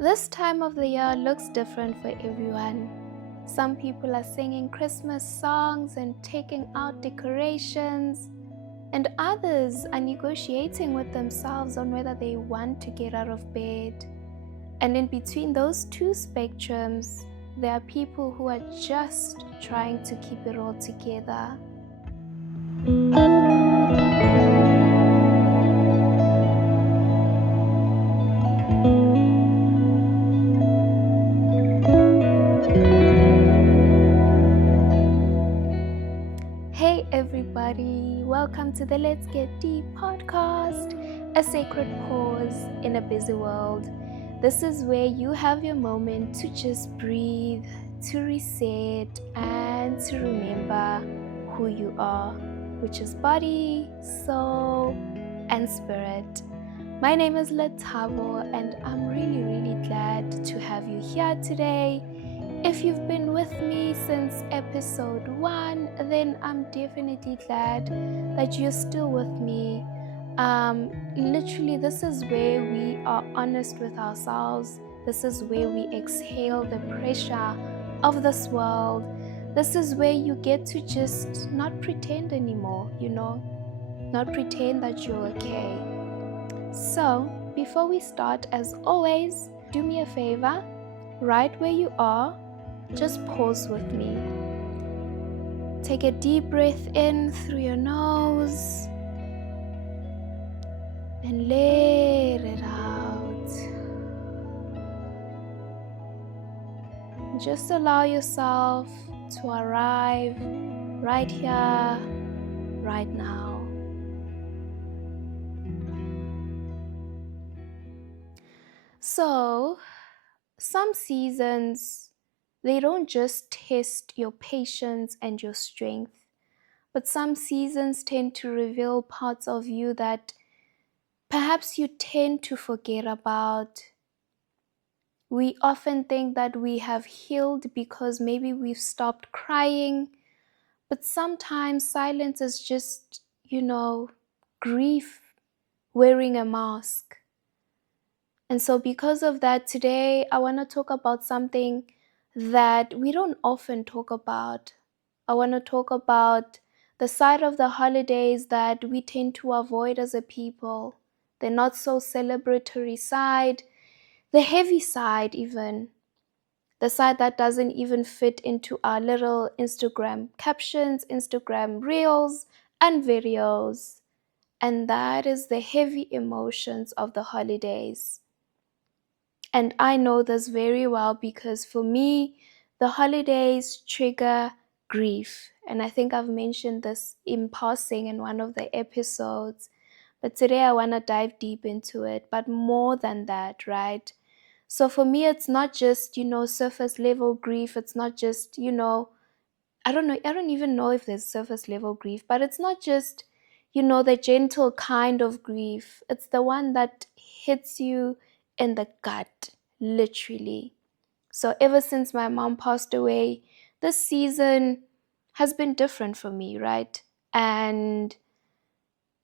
This time of the year looks different for everyone. Some people are singing Christmas songs and taking out decorations, and others are negotiating with themselves on whether they want to get out of bed. And in between those two spectrums, there are people who are just trying to keep it all together. Hey everybody, welcome to the Let's Get Deep podcast, a sacred pause in a busy world. This is where you have your moment to just breathe, to reset, and to remember who you are, which is body, soul, and spirit. My name is Letabo, and I'm really glad to have you here today. If you've been with me since episode 1, then I'm definitely glad that you're still with me. Literally, this is where we are honest with ourselves. This is where we exhale the pressure of this world. This is where you get to just not pretend anymore, not pretend that you're okay. So, before we start, as always, do me a favor, right where you are. Just pause with me. Take a deep breath in through your nose and let it out. Just allow yourself to arrive right here, right now. So, some seasons, they don't just test your patience and your strength, but some seasons tend to reveal parts of you that perhaps you tend to forget about. We often think that we have healed because maybe we've stopped crying, but sometimes silence is just, grief wearing a mask. And so, because of that, today I want to talk about something that we don't often talk about. I want to talk about the side of the holidays that we tend to avoid as a people, the not so celebratory side, the heavy side, even. The side that doesn't even fit into our little Instagram captions, Instagram reels, and videos. And that is the heavy emotions of the holidays. And I know this very well because for me, the holidays trigger grief. And I think I've mentioned this in passing in one of the episodes. But today I want to dive deep into it. But more than that, right? So for me, it's not just, surface level grief. It's not just, I don't know. I don't even know if there's surface level grief, but it's not just, the gentle kind of grief. It's the one that hits you in the gut, literally. So ever since my mom passed away, this season has been different for me, right? And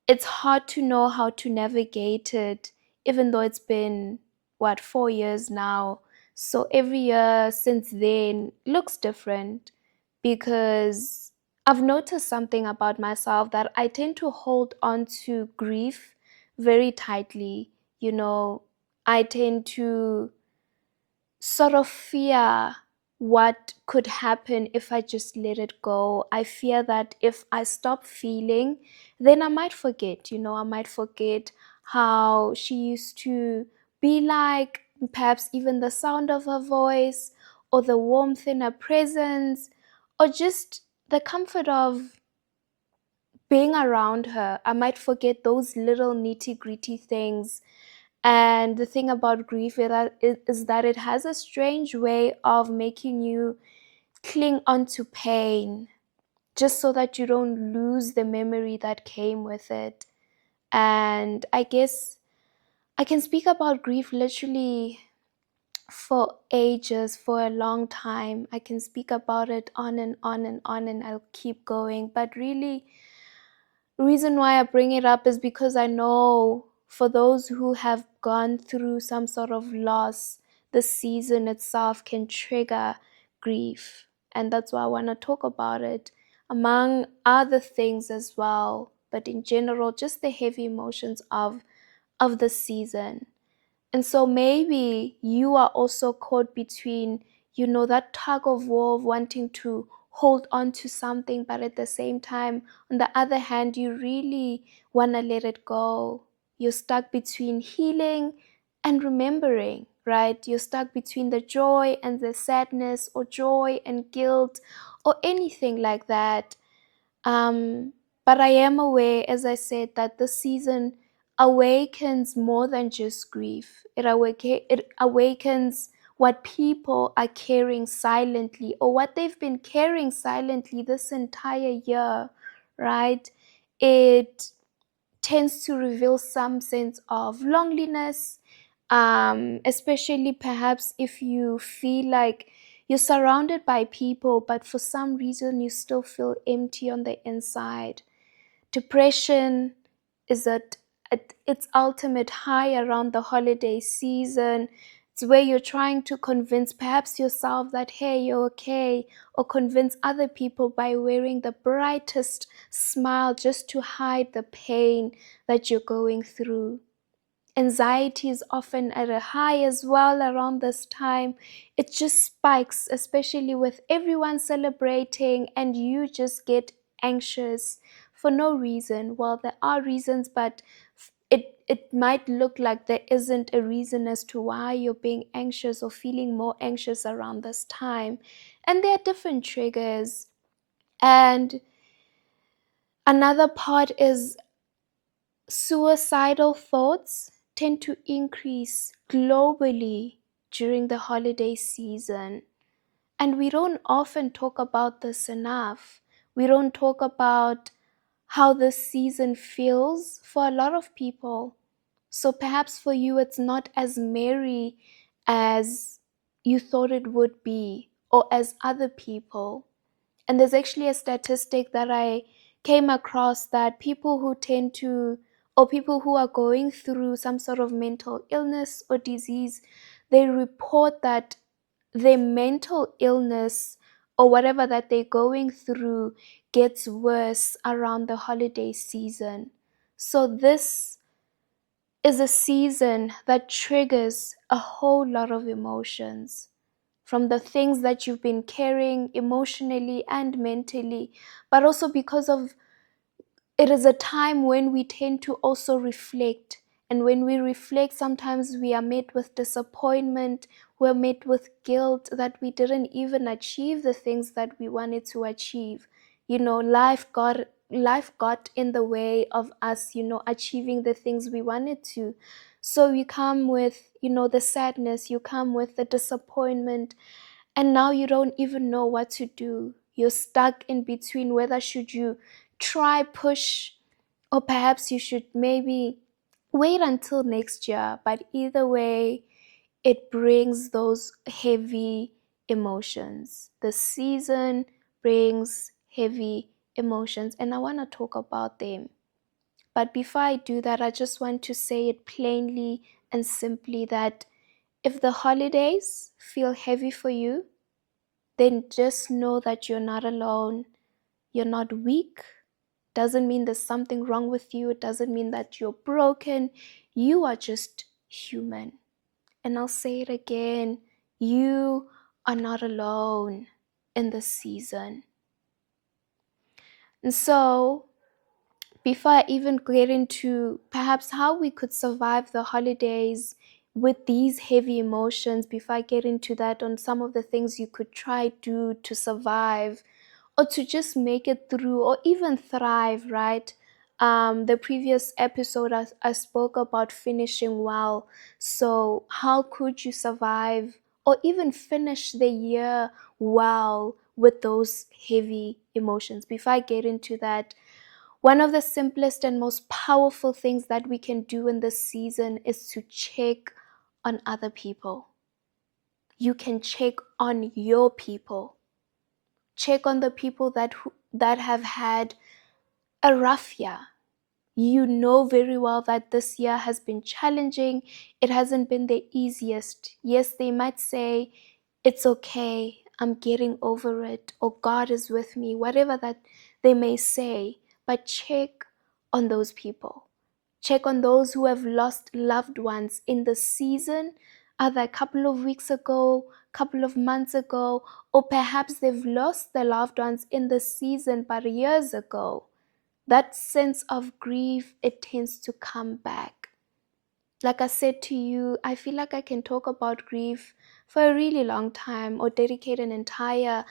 it's hard to know how to navigate it, even though it's been, 4 years now. So every year since then looks different because I've noticed something about myself that I tend to hold on to grief very tightly. I tend to sort of fear what could happen if I just let it go. I fear that if I stop feeling, then I might forget, I might forget how she used to be like, perhaps even the sound of her voice, or the warmth in her presence, or just the comfort of being around her. I might forget those little nitty gritty things. And the thing about grief is that it has a strange way of making you cling onto pain just so that you don't lose the memory that came with it. And I guess I can speak about grief literally for ages, for a long time. I can speak about it on and on and on, and I'll keep going. But really, reason why I bring it up is because I know for those who have gone through some sort of loss, the season itself can trigger grief. And that's why I want to talk about it, among other things as well. But in general, just the heavy emotions of the season. And so maybe you are also caught between, that tug of war of wanting to hold on to something, but at the same time, on the other hand, you really want to let it go. You're stuck between healing and remembering, right? You're stuck between the joy and the sadness, or joy and guilt, or anything like that. Um, but I am aware, as I said, that this season awakens more than just grief. It awakens what people are carrying silently, or what they've been carrying silently this entire year, right? It tends to reveal some sense of loneliness, especially perhaps if you feel like you're surrounded by people, but for some reason you still feel empty on the inside. Depression is at its ultimate high around the holiday season. It's where you're trying to convince perhaps yourself that, hey, you're okay, or convince other people by wearing the brightest smile just to hide the pain that you're going through. Anxiety is often at a high as well around this time. It just spikes, especially with everyone celebrating, and you just get anxious for no reason. Well, there are reasons, but it might look like there isn't a reason as to why you're being anxious or feeling more anxious around this time. And there are different triggers. And another part is suicidal thoughts tend to increase globally during the holiday season. And we don't often talk about this enough. We don't talk about how this season feels for a lot of people. So perhaps for you, it's not as merry as you thought it would be, or as other people. And there's actually a statistic that I came across, that people who tend to, or people who are going through some sort of mental illness or disease, they report that their mental illness or whatever that they're going through gets worse around the holiday season. So this is a season that triggers a whole lot of emotions, from the things that you've been carrying emotionally and mentally, but also because of it is a time when we tend to also reflect. And when we reflect, sometimes we are met with disappointment, we're met with guilt that we didn't even achieve the things that we wanted to achieve. Life got in the way of us, achieving the things we wanted to. So you come with, the sadness, you come with the disappointment, and now you don't even know what to do. You're stuck in between whether should you try push, or perhaps you should maybe wait until next year. But either way, it brings those heavy emotions. The season brings heavy emotions, and I want to talk about them. But before I do that, I just want to say it plainly and simply that if the holidays feel heavy for you, then just know that you're not alone. You're not weak. Doesn't mean there's something wrong with you. It doesn't mean that you're broken. You are just human. And I'll say it again, you are not alone in this season. And so, before I even get into perhaps how we could survive the holidays with these heavy emotions, before I get into that, on some of the things you could try to survive, or to just make it through, or even thrive, right? The previous episode, I spoke about finishing well. So, how could you survive or even finish the year well with those heavy emotions? Before I get into that, one of the simplest and most powerful things that we can do in this season is to check on other people. You can check on your people. Check on the people that have had a rough year. You know very well that this year has been challenging. It hasn't been the easiest. Yes, they might say, it's okay, I'm getting over it, or God is with me, whatever that they may say. But check on those people. Check on those who have lost loved ones in the season, either a couple of weeks ago, couple of months ago, or perhaps they've lost their loved ones in the season but years ago. That sense of grief, it tends to come back. Like I said to you, I feel like I can talk about grief for a really long time, or dedicate an entire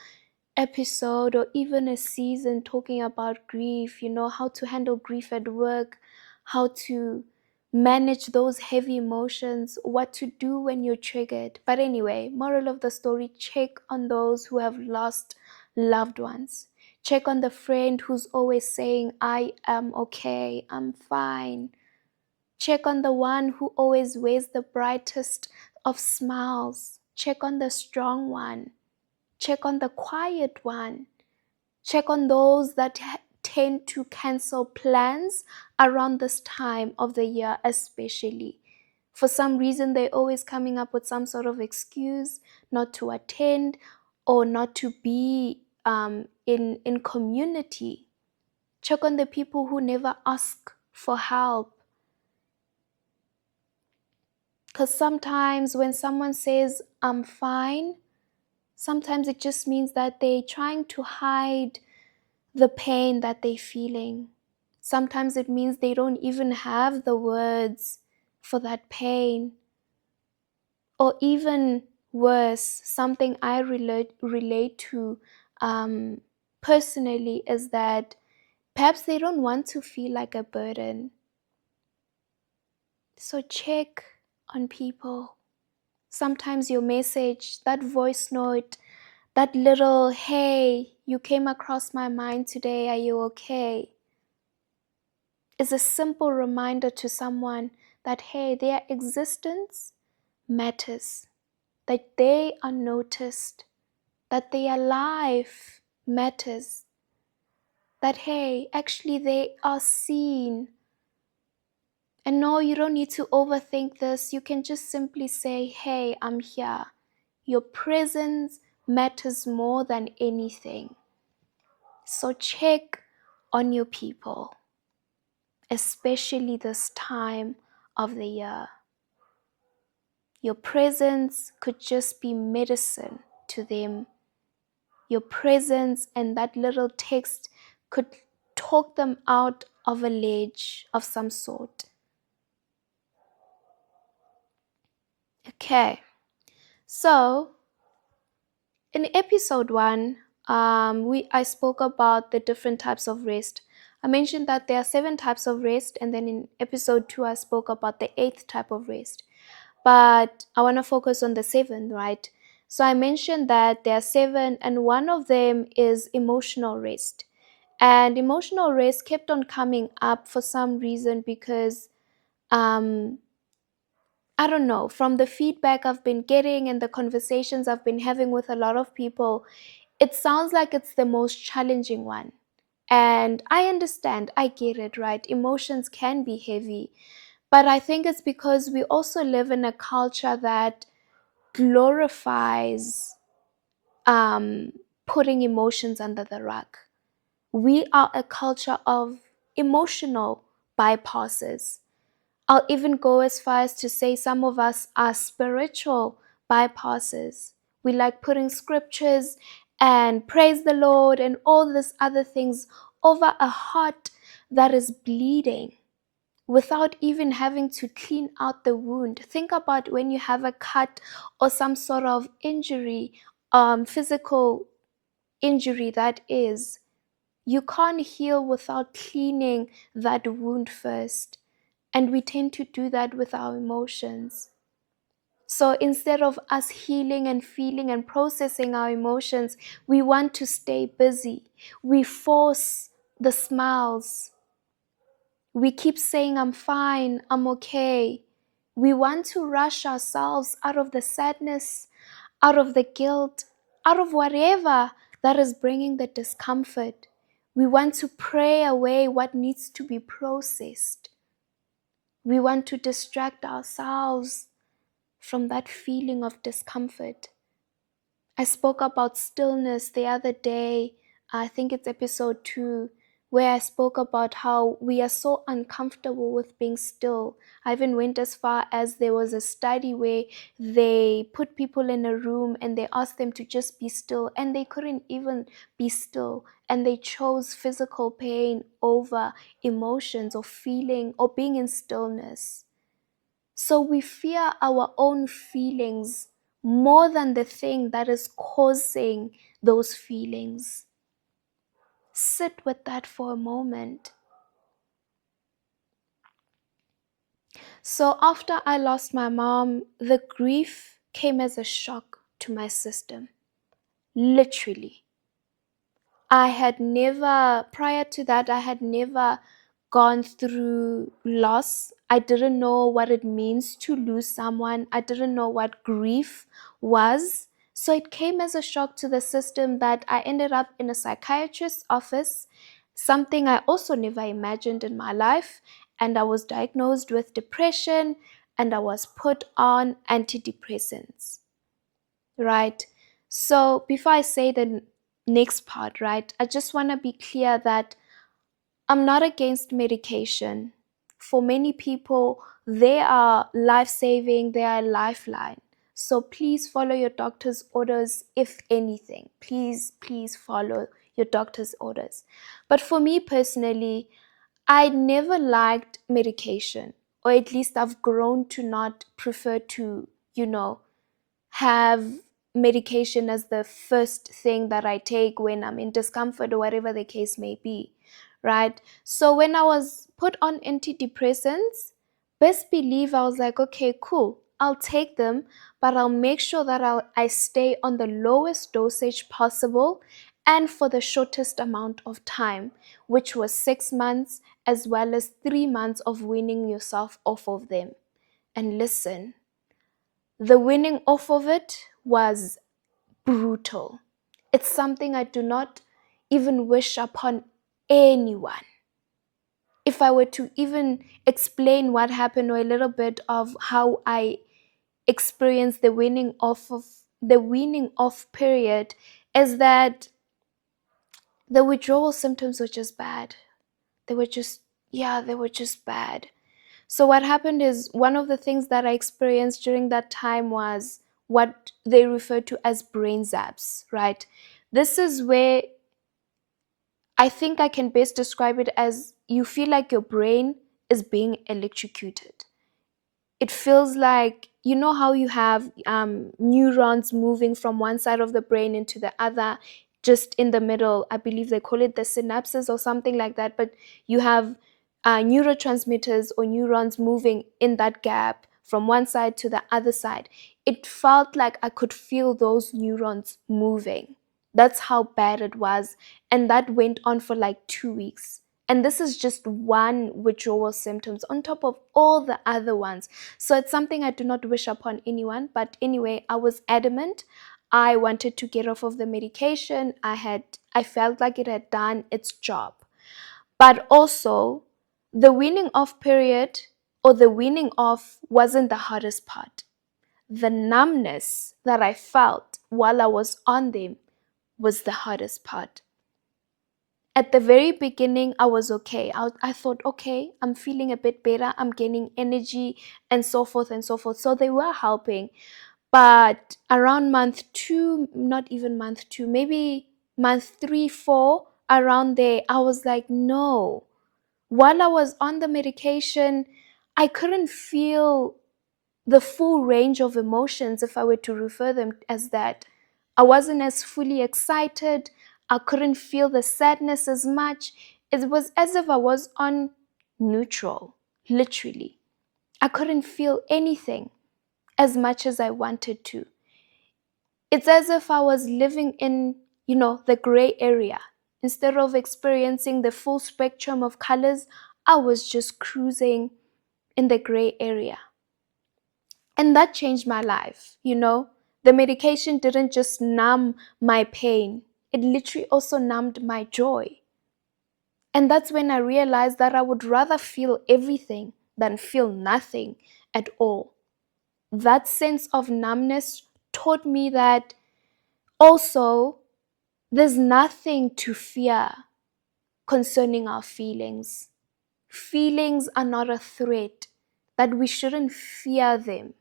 episode or even a season talking about grief, how to handle grief at work, how to manage those heavy emotions, what to do when you're triggered. But anyway, moral of the story, check on those who have lost loved ones. Check on the friend who's always saying, I am okay, I'm fine. Check on the one who always wears the brightest of smiles. Check on the strong one. Check on the quiet one. Check on those that tend to cancel plans around this time of the year, especially. For some reason, they're always coming up with some sort of excuse not to attend or not to be in community. Check on the people who never ask for help. Because sometimes when someone says, I'm fine, sometimes it just means that they're trying to hide the pain that they're feeling. Sometimes it means they don't even have the words for that pain. Or even worse, something I relate to personally is that perhaps they don't want to feel like a burden. So check on people. Sometimes your message, that voice note, that little, hey, you came across my mind today, are you okay? Is a simple reminder to someone that, hey, their existence matters, that they are noticed, that their life matters, that, hey, actually they are seen. And no, you don't need to overthink this. You can just simply say, hey, I'm here. Your presence matters more than anything. So check on your people, especially this time of the year. Your presence could just be medicine to them. Your presence and that little text could talk them out of a ledge of some sort. Okay, so in episode 1, I spoke about the different types of rest. I mentioned that there are 7 types of rest, and then in episode 2, I spoke about the 8th type of rest. But I want to focus on the 7th, right? So I mentioned that there are 7, and one of them is emotional rest. And emotional rest kept on coming up for some reason because I don't know, from the feedback I've been getting and the conversations I've been having with a lot of people, it sounds like it's the most challenging one. And I understand, I get it, right? Emotions can be heavy. But I think it's because we also live in a culture that glorifies putting emotions under the rug. We are a culture of emotional bypasses. I'll even go as far as to say some of us are spiritual bypasses. We like putting scriptures and praise the Lord and all these other things over a heart that is bleeding without even having to clean out the wound. Think about when you have a cut or some sort of injury, physical injury that is. You can't heal without cleaning that wound first. And we tend to do that with our emotions. So instead of us healing and feeling and processing our emotions, we want to stay busy. We force the smiles. We keep saying, I'm fine, I'm okay. We want to rush ourselves out of the sadness, out of the guilt, out of whatever that is bringing the discomfort. We want to pray away what needs to be processed. We want to distract ourselves from that feeling of discomfort. I spoke about stillness the other day. I think it's episode 2, where I spoke about how we are so uncomfortable with being still. I even went as far as there was a study where they put people in a room and they asked them to just be still, and they couldn't even be still. And they chose physical pain over emotions or feeling or being in stillness. So we fear our own feelings more than the thing that is causing those feelings. Sit with that for a moment. So after I lost my mom, the grief came as a shock to my system. Literally. Prior to that, I had never gone through loss. I didn't know what it means to lose someone. I didn't know what grief was. So it came as a shock to the system that I ended up in a psychiatrist's office, something I also never imagined in my life. And I was diagnosed with depression and I was put on antidepressants, right? So before I say the next part, right, I just want to be clear that I'm not against medication. For many people, they are life-saving, they are a lifeline. So please follow your doctor's orders, if anything. Please follow your doctor's orders. But for me personally, I never liked medication, or at least I've grown to not prefer to, have medication as the first thing that I take when I'm in discomfort or whatever the case may be, right? So when I was put on antidepressants, best believe I was like, okay, cool, I'll take them, but I'll make sure that I stay on the lowest dosage possible and for the shortest amount of time, which was 6 months, as well as 3 months of weaning yourself off of them. And listen, the winning off of it was brutal. It's something I do not even wish upon anyone. If I were to even explain what happened or a little bit of how I experienced the weaning off period, is that the withdrawal symptoms were just bad. They were just, yeah, they were just bad. So what happened is, one of the things that I experienced during that time was what they refer to as brain zaps, right? This is where I think I can best describe it as you feel like your brain is being electrocuted. It feels like, you know how you have neurons moving from one side of the brain into the other, just in the middle. I believe they call it the synapses or something like that, but you have neurotransmitters or neurons moving in that gap from one side to the other side. It felt like I could feel those neurons moving. That's how bad it was. And that went on for like 2 weeks. And this is just one withdrawal symptoms on top of all the other ones. So it's something I do not wish upon anyone. But anyway, I was adamant. I wanted to get off of the medication. I felt like it had done its job. But also, the weaning off period, or the weaning off, wasn't the hardest part. The numbness that I felt while I was on them was the hardest part. At the very beginning, I was okay. I thought, okay, I'm feeling a bit better, I'm gaining energy, and so forth and so forth. So they were helping. But around month 2, not even month 2, maybe month 3, 4, around there, I was like, no. While I was on the medication, I couldn't feel the full range of emotions, if I were to refer them as that. I wasn't as fully excited. I couldn't feel the sadness as much. It was as if I was on neutral, literally. I couldn't feel anything as much as I wanted to. It's as if I was living in, the gray area. Instead of experiencing the full spectrum of colors, I was just cruising in the gray area. And that changed my life. The medication didn't just numb my pain, it literally also numbed my joy. And that's when I realized that I would rather feel everything than feel nothing at all. That sense of numbness taught me that also there's nothing to fear concerning our feelings. Feelings are not a threat, that we shouldn't fear them,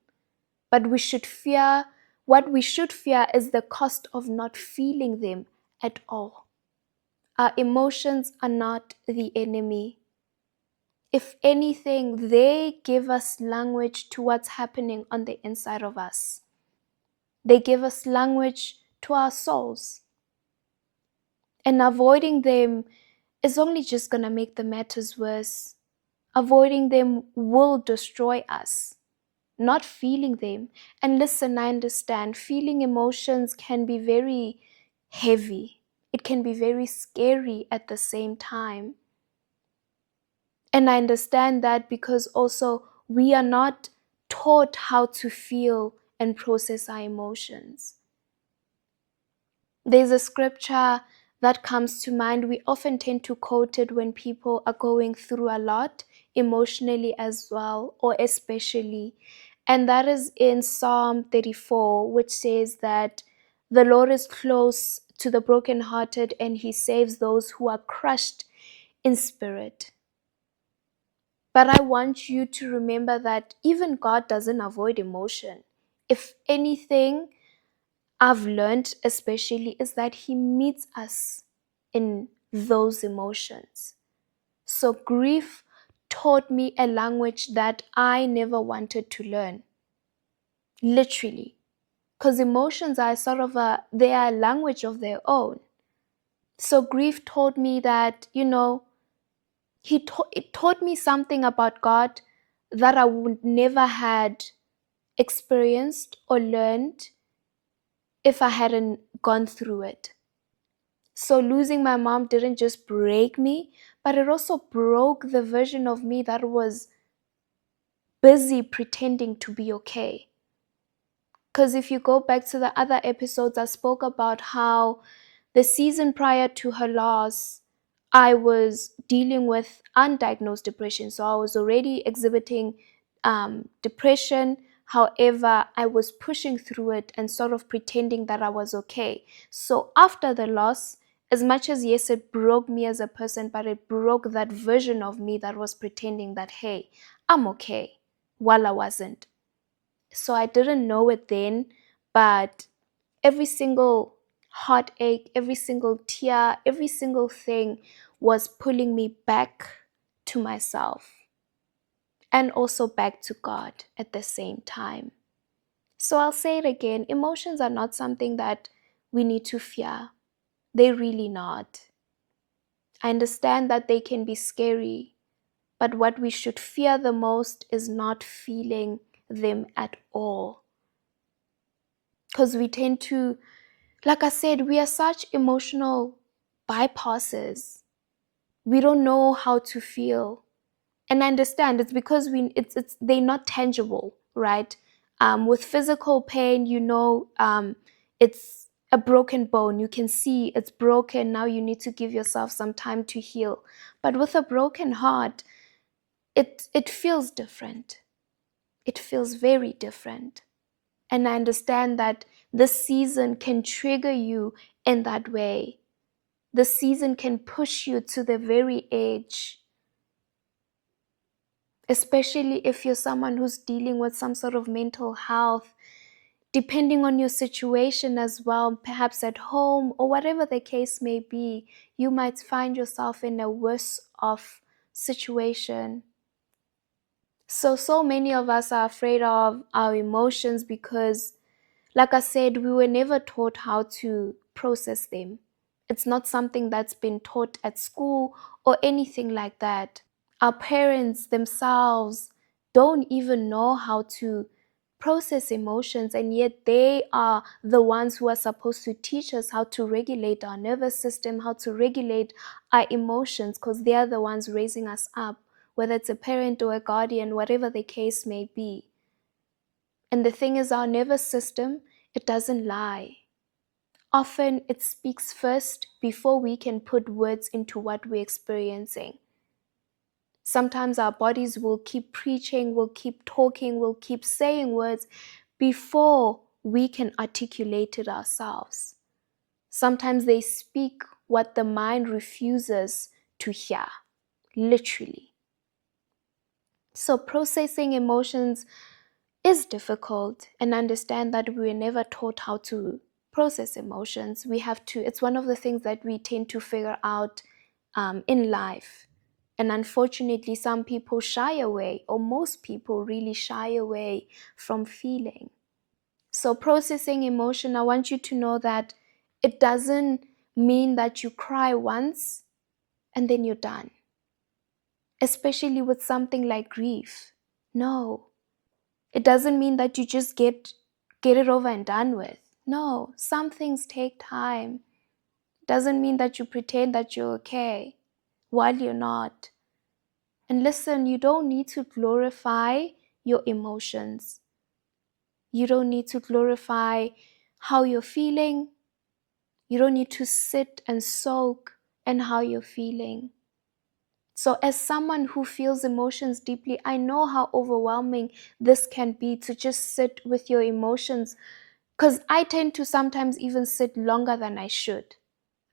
but what we should fear is the cost of not feeling them at all. Our emotions are not the enemy. If anything, they give us language to what's happening on the inside of us. They give us language to our souls. And avoiding them is only just going to make the matters worse. Avoiding them will destroy us, not feeling them. And listen, I understand feeling emotions can be very heavy, it can be very scary at the same time. And I understand that because also we are not taught how to feel and process our emotions. There's a scripture that comes to mind. We often tend to quote it when people are going through a lot, emotionally as well, or especially. And that is in Psalm 34, which says that the Lord is close to the brokenhearted and he saves those who are crushed in spirit. But I want you to remember that even God doesn't avoid emotion. If anything, I've learned especially is that he meets us in those emotions. So grief taught me a language that I never wanted to learn. Literally. Because emotions are they are a language of their own. So grief taught me that, it taught me something about God that I would never had experienced or learned if I hadn't gone through it. So losing my mom didn't just break me, but it also broke the version of me that was busy pretending to be okay. Because if you go back to the other episodes, I spoke about how the season prior to her loss, I was dealing with undiagnosed depression. So I was already exhibiting depression. However, I was pushing through it and sort of pretending that I was okay. So after the loss, as much as yes, it broke me as a person, but it broke that version of me that was pretending that, hey, I'm okay, while I wasn't. So I didn't know it then, but every single heartache, every single tear, every single thing was pulling me back to myself and also back to God at the same time. So I'll say it again, emotions are not something that we need to fear. They're really not. I understand that they can be scary, but what we should fear the most is not feeling them at all. Because we tend to, like I said, we are such emotional bypasses. We don't know how to feel. And I understand it's because they're not tangible, right? With physical pain, it's a broken bone. You can see it's broken. Now you need to give yourself some time to heal. But with a broken heart, it feels different. It feels very different. And I understand that this season can trigger you in that way. The season can push you to the very edge, especially if you're someone who's dealing with some sort of mental health, depending on your situation as well, perhaps at home or whatever the case may be, you might find yourself in a worse off situation. So many of us are afraid of our emotions because, like I said, we were never taught how to process them. It's not something that's been taught at school or anything like that. Our parents themselves don't even know how to process emotions, and yet they are the ones who are supposed to teach us how to regulate our nervous system, how to regulate our emotions, because they are the ones raising us up, whether it's a parent or a guardian, whatever the case may be. And the thing is, our nervous system, it doesn't lie. often it speaks first before we can put words into what we're experiencing. Sometimes our bodies will keep preaching, will keep talking, will keep saying words before we can articulate it ourselves. Sometimes they speak what the mind refuses to hear, literally. So processing emotions is difficult, and understand that we were never taught how to process emotions. We have to, it's one of the things that we tend to figure out in life. And unfortunately, some people shy away, or most people really shy away from feeling. So processing emotion, I want you to know that it doesn't mean that you cry once and then you're done, especially with something like grief. No, it doesn't mean that you just get it over and done with. No, some things take time. Doesn't mean that you pretend that you're okay while you're not. And listen, you don't need to glorify your emotions. You don't need to glorify how you're feeling. You don't need to sit and soak in how you're feeling. So, as someone who feels emotions deeply, I know how overwhelming this can be to just sit with your emotions, because I tend to sometimes even sit longer than I should.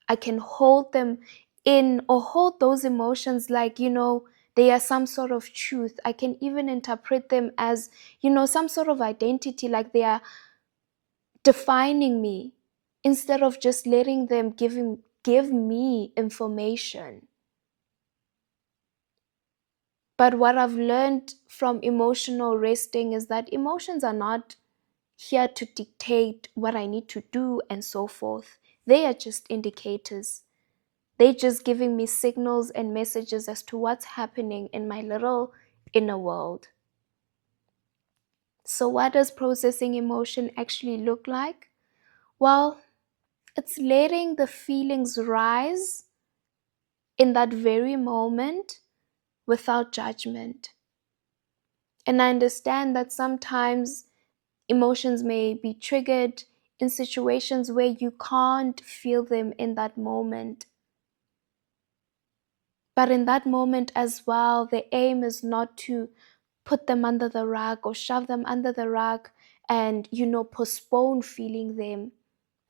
I can hold them in, or hold those emotions like, they are some sort of truth. I can even interpret them as, some sort of identity, like they are defining me, instead of just letting them give me information. But what I've learned from emotional resting is that emotions are not here to dictate what I need to do and so forth. They are just indicators. They're just giving me signals and messages as to what's happening in my little inner world. So, what does processing emotion actually look like? Well, it's letting the feelings rise in that very moment without judgment. And I understand that sometimes emotions may be triggered in situations where you can't feel them in that moment. But in that moment as well, the aim is not to put them under the rug or shove them under the rug and, postpone feeling them.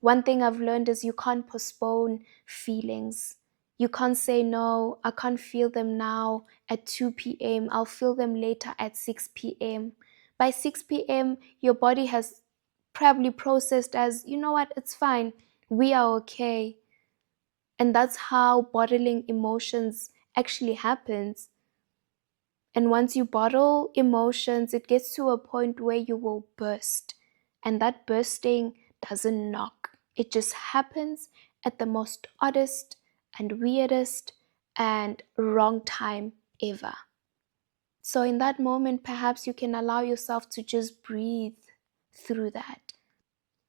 One thing I've learned is you can't postpone feelings. You can't say, no, I can't feel them now at 2 p.m. I'll feel them later at 6 p.m. By 6 p.m., your body has probably processed as, you know what, it's fine. We are okay. And that's how bottling emotions actually happens. And once you bottle emotions, it gets to a point where you will burst. And that bursting doesn't knock, it just happens at the most oddest and weirdest and wrong time ever. So, in that moment, perhaps you can allow yourself to just breathe through that.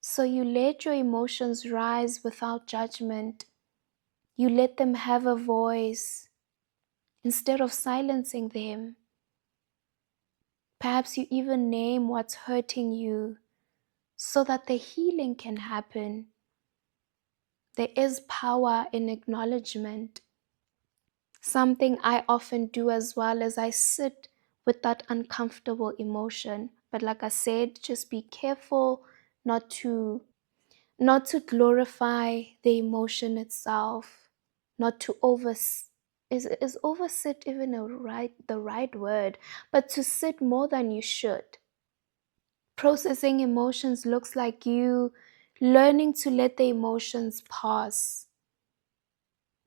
So, you let your emotions rise without judgment. You let them have a voice instead of silencing them. Perhaps you even name what's hurting you so that the healing can happen. There is power in acknowledgement. Something I often do as well as I sit with that uncomfortable emotion. But like I said, just be careful not to glorify the emotion itself, not to is oversit even the right word, but to sit more than you should. Processing emotions looks like you learning to let the emotions pass,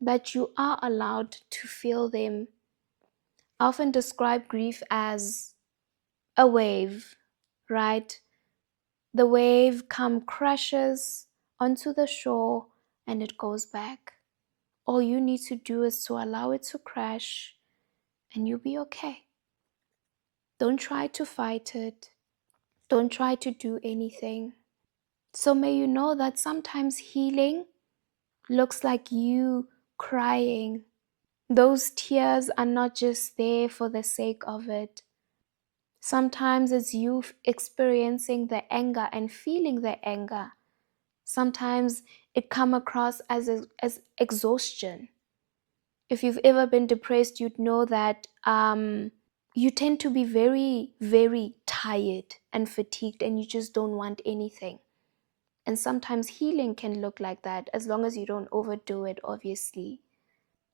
that you are allowed to feel them. I often describe grief as a wave, right? The wave crashes onto the shore and it goes back. All you need to do is to allow it to crash and you'll be okay. Don't try to fight it. Don't try to do anything. So may you know that sometimes healing looks like you crying. Those tears are not just there for the sake of it. Sometimes it's you experiencing the anger and feeling the anger. Sometimes it come across as exhaustion. If you've ever been depressed, you'd know that you tend to be very, very tired and fatigued, and you just don't want anything. And sometimes healing can look like that, as long as you don't overdo it, obviously.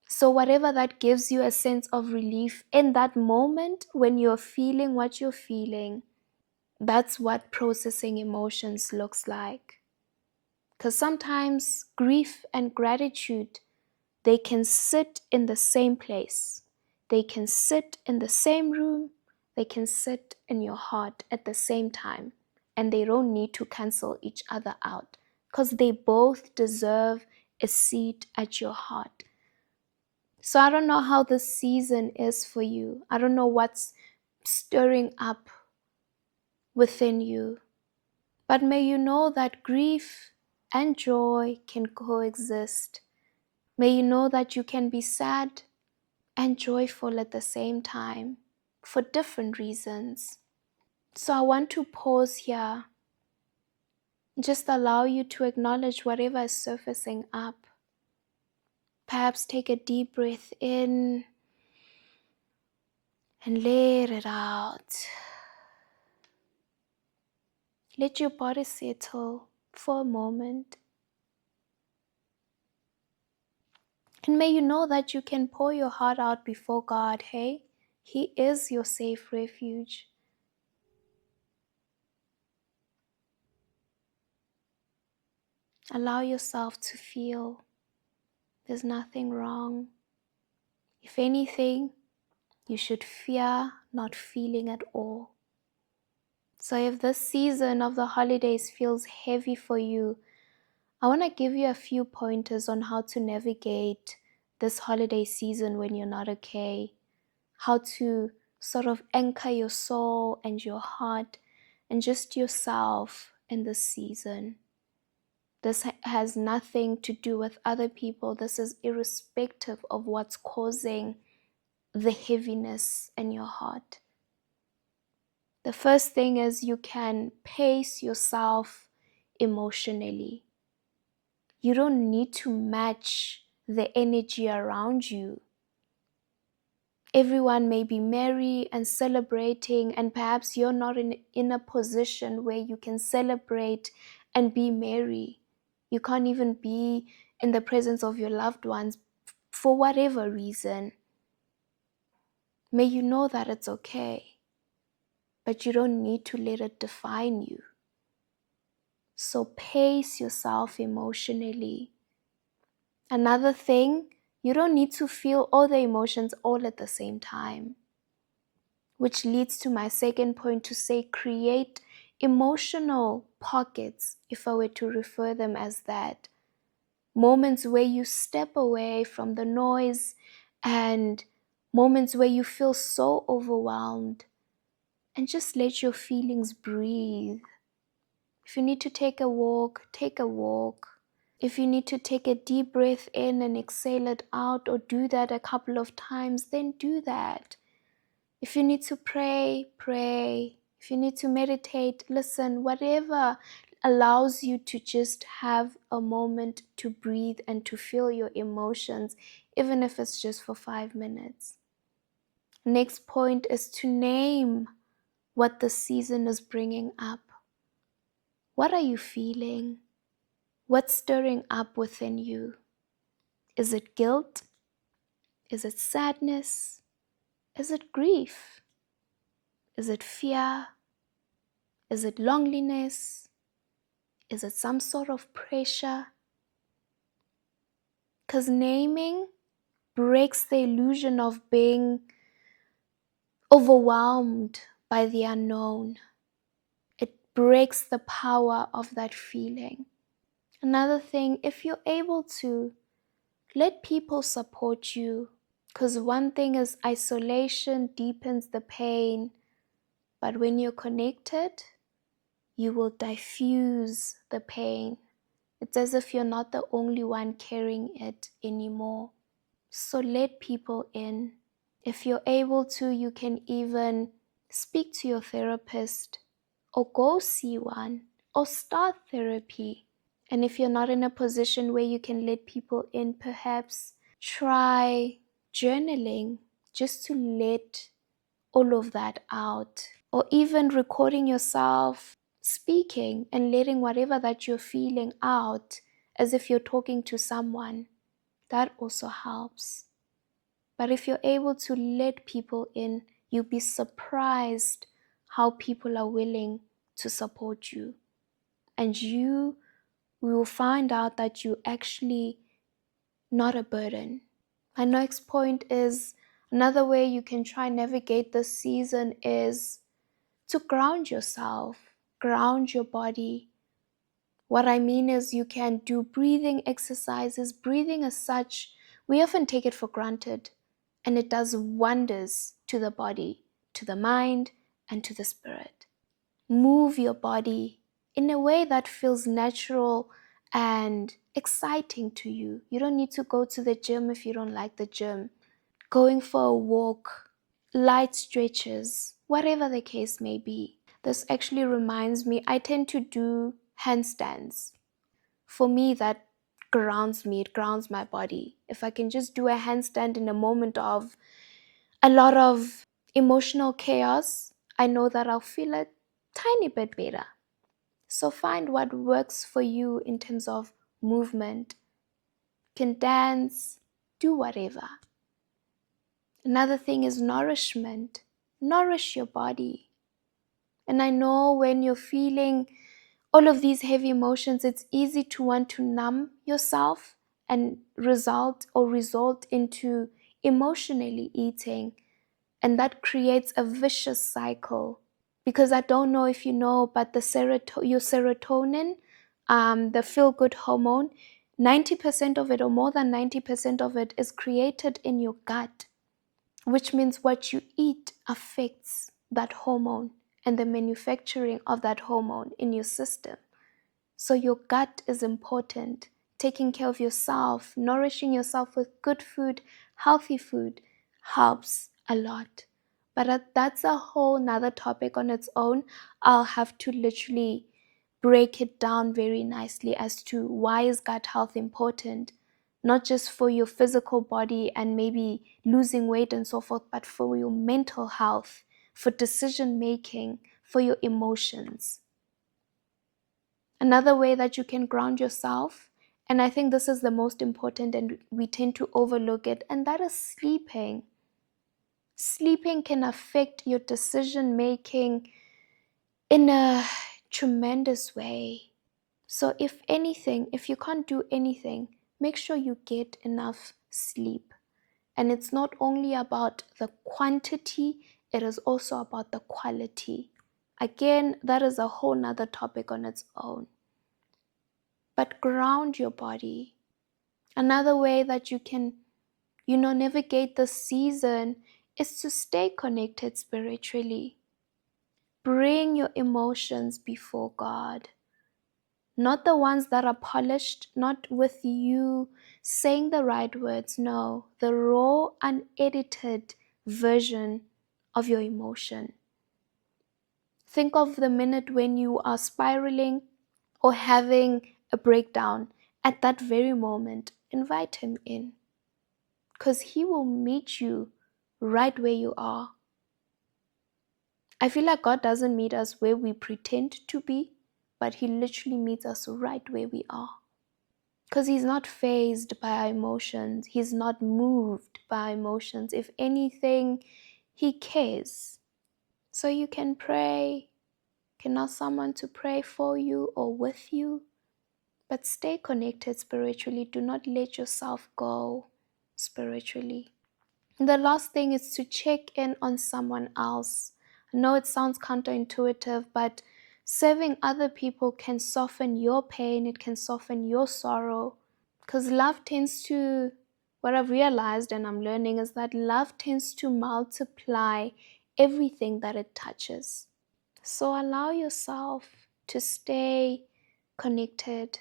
So, whatever that gives you a sense of relief in that moment when you're feeling what you're feeling, that's what processing emotions looks like. Because sometimes grief and gratitude, they can sit in the same place, they can sit in the same room, they can sit in your heart at the same time, and they don't need to cancel each other out, because they both deserve a seat at your heart. So I don't know how this season is for you. I don't know what's stirring up within you. But may you know that grief and joy can coexist. May you know that you can be sad and joyful at the same time for different reasons. So I want to pause here, just allow you to acknowledge whatever is surfacing up. Perhaps take a deep breath in and let it out. Let your body settle for a moment. And may you know that you can pour your heart out before God. Hey, He is your safe refuge. Allow yourself to feel. There's nothing wrong. If anything, you should fear not feeling at all. So if this season of the holidays feels heavy for you, I want to give you a few pointers on how to navigate this holiday season when you're not okay. How to sort of anchor your soul and your heart and just yourself in this season. This has nothing to do with other people. This is irrespective of what's causing the heaviness in your heart. The first thing is you can pace yourself emotionally. You don't need to match the energy around you. Everyone may be merry and celebrating, and perhaps you're not in a position where you can celebrate and be merry. You can't even be in the presence of your loved ones for whatever reason. May you know that it's okay, but you don't need to let it define you. So pace yourself emotionally. Another thing, you don't need to feel all the emotions all at the same time. Which leads to my second point, to say create emotional pockets, if I were to refer them as that. Moments where you step away from the noise and moments where you feel so overwhelmed and just let your feelings breathe. If you need to take a walk, take a walk. If you need to take a deep breath in and exhale it out, or do that a couple of times, then do that. If you need to pray, pray. If you need to meditate, listen, whatever allows you to just have a moment to breathe and to feel your emotions, even if it's just for 5 minutes. Next point is to name what the season is bringing up. What are you feeling? What's stirring up within you? Is it guilt? Is it sadness? Is it grief? Is it fear? Is it loneliness? Is it some sort of pressure? Because naming breaks the illusion of being overwhelmed by the unknown. It breaks the power of that feeling. Another thing, if you're able to, let people support you. Because one thing is isolation deepens the pain, but when you're connected, you will diffuse the pain. It's as if you're not the only one carrying it anymore. So let people in. If you're able to, you can even speak to your therapist or go see one or start therapy. And if you're not in a position where you can let people in, perhaps try journaling just to let all of that out. Or even recording yourself speaking and letting whatever that you're feeling out as if you're talking to someone. That also helps. But if you're able to let people in, you'll be surprised how people are willing to support you. And you will find out that you're actually not a burden. My next point is another way you can try and navigate this season is to ground yourself, ground your body. What I mean is you can do breathing exercises. Breathing as such, we often take it for granted, and it does wonders to the body, to the mind, and to the spirit. Move your body in a way that feels natural and exciting to you. You don't need to go to the gym if you don't like the gym. Going for a walk, light stretches, whatever the case may be. This actually reminds me, I tend to do handstands. For me, that grounds me, it grounds my body. If I can just do a handstand in a moment of a lot of emotional chaos, I know that I'll feel a tiny bit better. So find what works for you in terms of movement. You can dance, do whatever. Another thing is nourishment. Nourish your body. And I know when you're feeling all of these heavy emotions, it's easy to want to numb yourself and result into emotionally eating. And that creates a vicious cycle. Because I don't know if you know, but your serotonin, the feel-good hormone, 90% of it, or more than 90% of it, is created in your gut, which means what you eat affects that hormone and the manufacturing of that hormone in your system. So your gut is important. Taking care of yourself, nourishing yourself with good food, healthy food, helps a lot. But that's a whole nother topic on its own. I'll have to literally break it down very nicely as to why is gut health important, not just for your physical body and maybe losing weight and so forth, but for your mental health, for decision making, for your emotions. Another way that you can ground yourself, and I think this is the most important and we tend to overlook it, and that is sleeping. Sleeping can affect your decision making in a tremendous way. So if anything, if you can't do anything, make sure you get enough sleep. And it's not only about the quantity, it is also about the quality. Again, that is a whole nother topic on its own. But ground your body. Another way that you can, navigate the season is to stay connected spiritually. Bring your emotions before God. Not the ones that are polished, not with you saying the right words. No, the raw, unedited version of your emotion. Think of the minute when you are spiraling or having a breakdown. At that very moment, invite Him in, because He will meet you right where you are. I feel like God doesn't meet us where we pretend to be, but He literally meets us right where we are. Because He's not fazed by our emotions. He's not moved by our emotions. If anything, He cares. So you can pray, can ask someone to pray for you or with you, but stay connected spiritually. Do not let yourself go spiritually. The last thing is to check in on someone else. I know it sounds counterintuitive, but serving other people can soften your pain, it can soften your sorrow. Because love tends to, what I've realized and I'm learning is that love tends to multiply everything that it touches. So allow yourself to stay connected.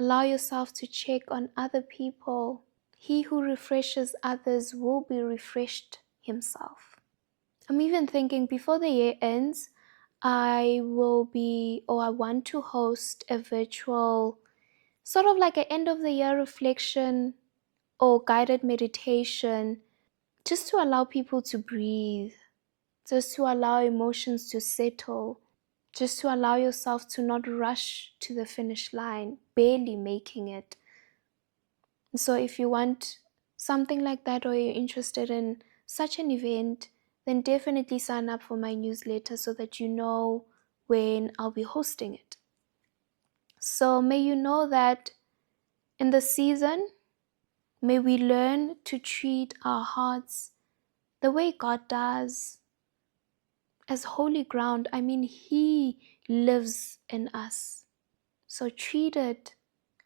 Allow yourself to check on other people. He who refreshes others will be refreshed himself. I'm even thinking before the year ends, I want to host a virtual, sort of like an end of the year reflection or guided meditation, just to allow people to breathe, just to allow emotions to settle, just to allow yourself to not rush to the finish line, barely making it. So if you want something like that, or you're interested in such an event, then definitely sign up for my newsletter so that you know when I'll be hosting it. So may you know that in the season, may we learn to treat our hearts the way God does, as holy ground. I mean, He lives in us. So treat it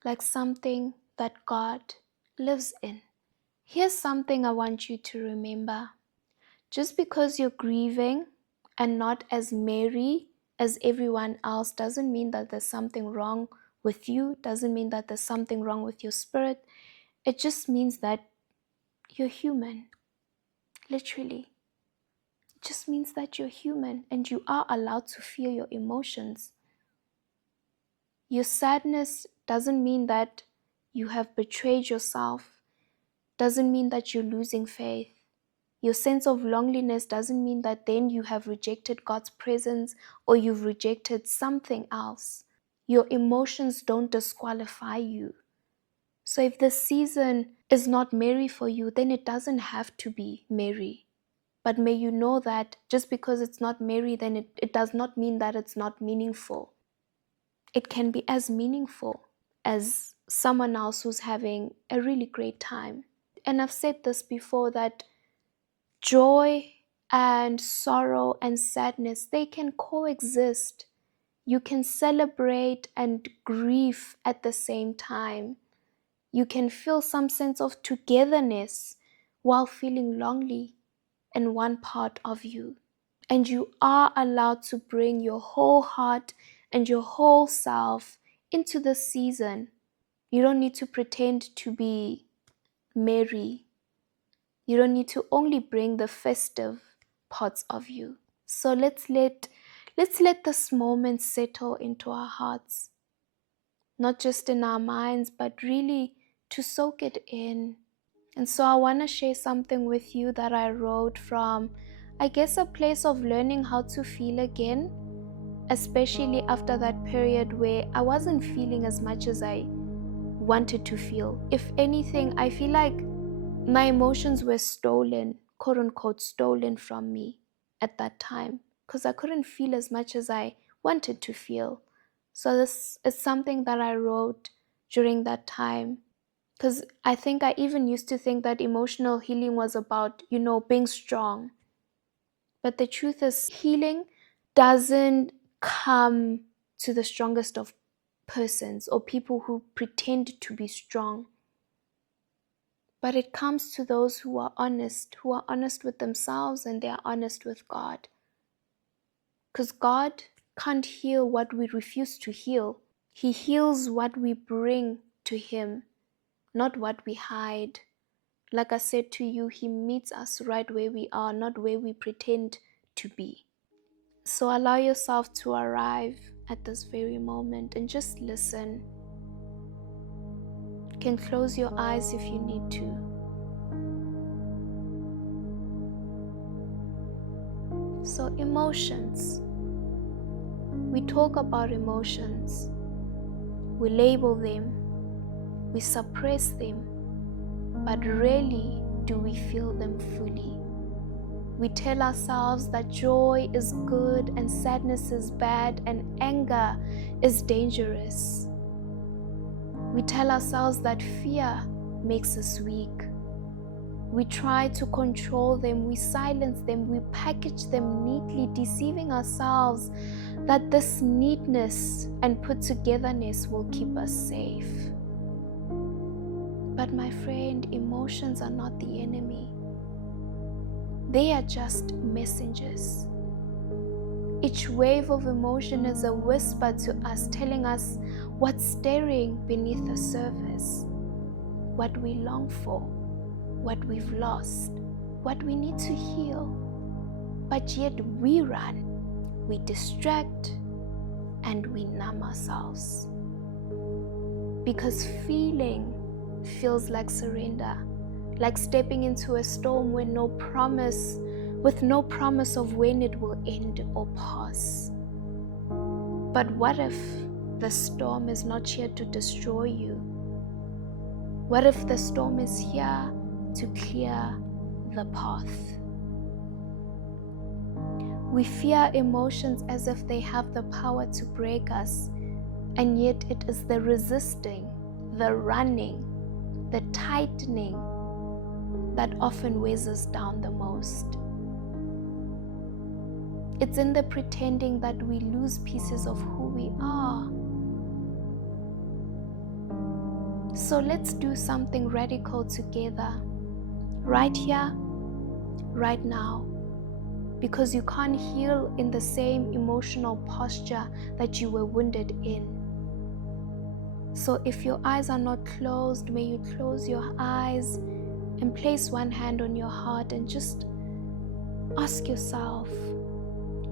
like something that God lives in. Here's something I want you to remember. Just because you're grieving and not as merry as everyone else doesn't mean that there's something wrong with you, doesn't mean that there's something wrong with your spirit. It just means that you're human, literally. It just means that you're human and you are allowed to feel your emotions. Your sadness doesn't mean that you have betrayed yourself, doesn't mean that you're losing faith. Your sense of loneliness doesn't mean that then you have rejected God's presence or you've rejected something else. Your emotions don't disqualify you. So if this season is not merry for you, then it doesn't have to be merry. But may you know that just because it's not merry, then it does not mean that it's not meaningful. It can be as meaningful as someone else who's having a really great time. And I've said this before, that joy and sorrow and sadness, they can coexist. You can celebrate and grieve at the same time. You can feel some sense of togetherness while feeling lonely in one part of you. And you are allowed to bring your whole heart and your whole self into the season. You don't need to pretend to be merry. You don't need to only bring the festive parts of you. So let's let this moment settle into our hearts, not just in our minds, but really to soak it in. And so I want to share something with you that I wrote from, I guess, a place of learning how to feel again, especially after that period where I wasn't feeling as much as I wanted to feel. If anything, I feel like my emotions were stolen, quote unquote, stolen from me at that time, because I couldn't feel as much as I wanted to feel. So this is something that I wrote during that time, because I think I even used to think that emotional healing was about, being strong. But the truth is, healing doesn't come to the strongest of persons or people who pretend to be strong. But it comes to those who are honest with themselves, and they are honest with God. Because God can't heal what we refuse to heal. He heals what we bring to Him, not what we hide. Like I said to you, He meets us right where we are, not where we pretend to be. So allow yourself to arrive at this very moment and just listen. You can close your eyes if you need to. So emotions. We talk about emotions. We label them. We suppress them. But rarely do we feel them fully. We tell ourselves that joy is good and sadness is bad and anger is dangerous. We tell ourselves that fear makes us weak. We try to control them, we silence them, we package them neatly, deceiving ourselves that this neatness and put togetherness will keep us safe. But my friend, emotions are not the enemy. They are just messengers. Each wave of emotion is a whisper to us, telling us what's stirring beneath the surface, what we long for, what we've lost, what we need to heal. But yet we run. we distract, and we numb ourselves. Because feeling feels like surrender, like stepping into a storm with no promise of when it will end or pass. But what if the storm is not here to destroy you? What if the storm is here to clear the path? We fear emotions as if they have the power to break us, and yet it is the resisting, the running, the tightening that often weighs us down the most. It's in the pretending that we lose pieces of who we are. So let's do something radical together, right here, right now. Because you can't heal in the same emotional posture that you were wounded in. So if your eyes are not closed, may you close your eyes and place one hand on your heart and just ask yourself,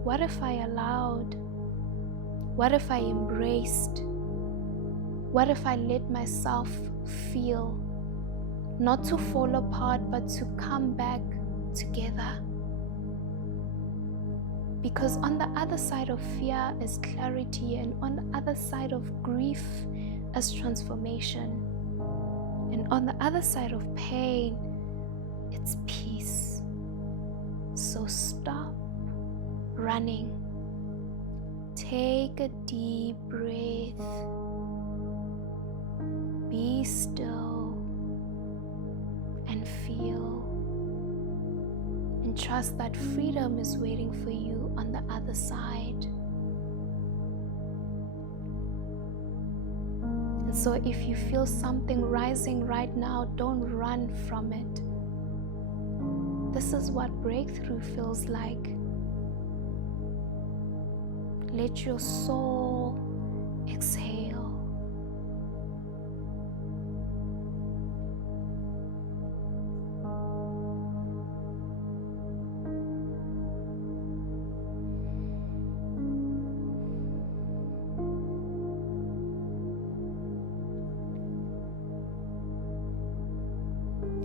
what if I allowed? What if I embraced? What if I let myself feel? Not to fall apart, but to come back together. Because on the other side of fear is clarity, and on the other side of grief is transformation. And on the other side of pain, it's peace. So stop running. Take a deep breath. Be still and feel. And trust that freedom is waiting for you on the other side. And so if you feel something rising right now, don't run from it. This is what breakthrough feels like. Let your soul exhale.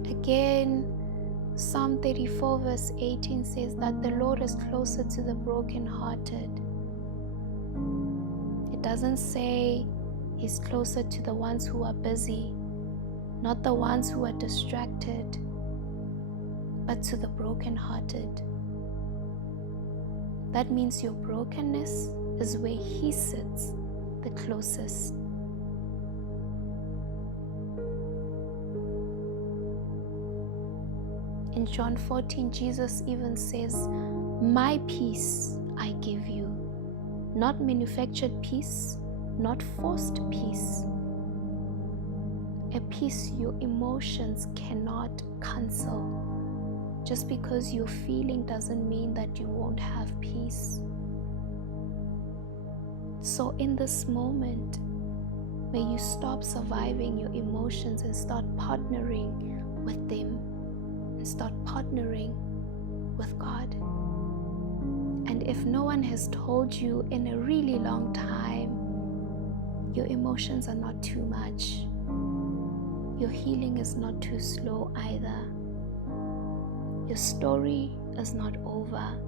Again, Psalm 34 verse 18 says that the Lord is closer to the brokenhearted. It doesn't say He's closer to the ones who are busy, not the ones who are distracted, but to the brokenhearted. That means your brokenness is where He sits the closest. In John 14, Jesus even says, "My peace I give you." Not manufactured peace, not forced peace. A peace your emotions cannot cancel. Just because you're feeling doesn't mean that you won't have peace. So in this moment, may you stop surviving your emotions and start partnering with them. And start partnering with God. And if no one has told you in a really long time, your emotions are not too much. Your healing is not too slow either. Your story is not over.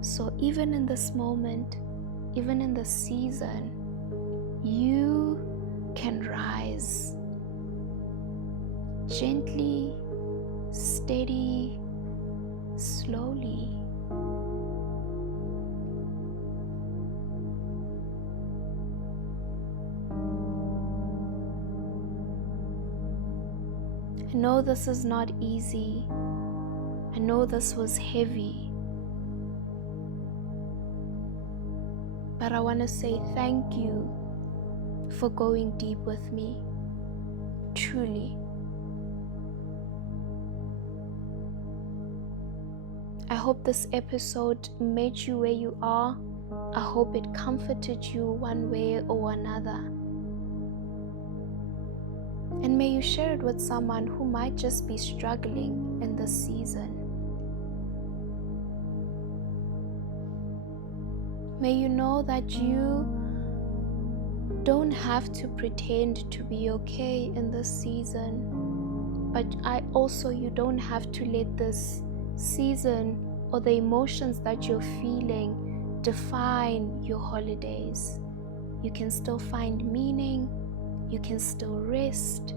So even in this moment, even in this season, you can rise gently, steady, slowly. I know this is not easy. I know this was heavy. But I want to say thank you for going deep with me. Truly. I hope this episode made you where you are. I hope it comforted you one way or another. And may you share it with someone who might just be struggling in this season. May you know that you don't have to pretend to be okay in this season, but you don't have to let this season or the emotions that you're feeling define your holidays. You can still find meaning, you can still rest,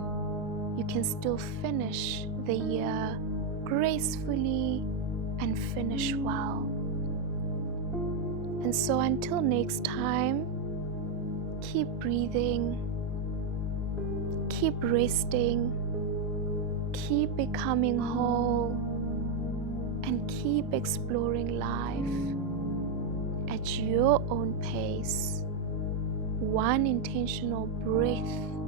you can still finish the year gracefully and finish well. And so until next time, keep breathing, keep resting, keep becoming whole, and keep exploring life at your own pace, one intentional breath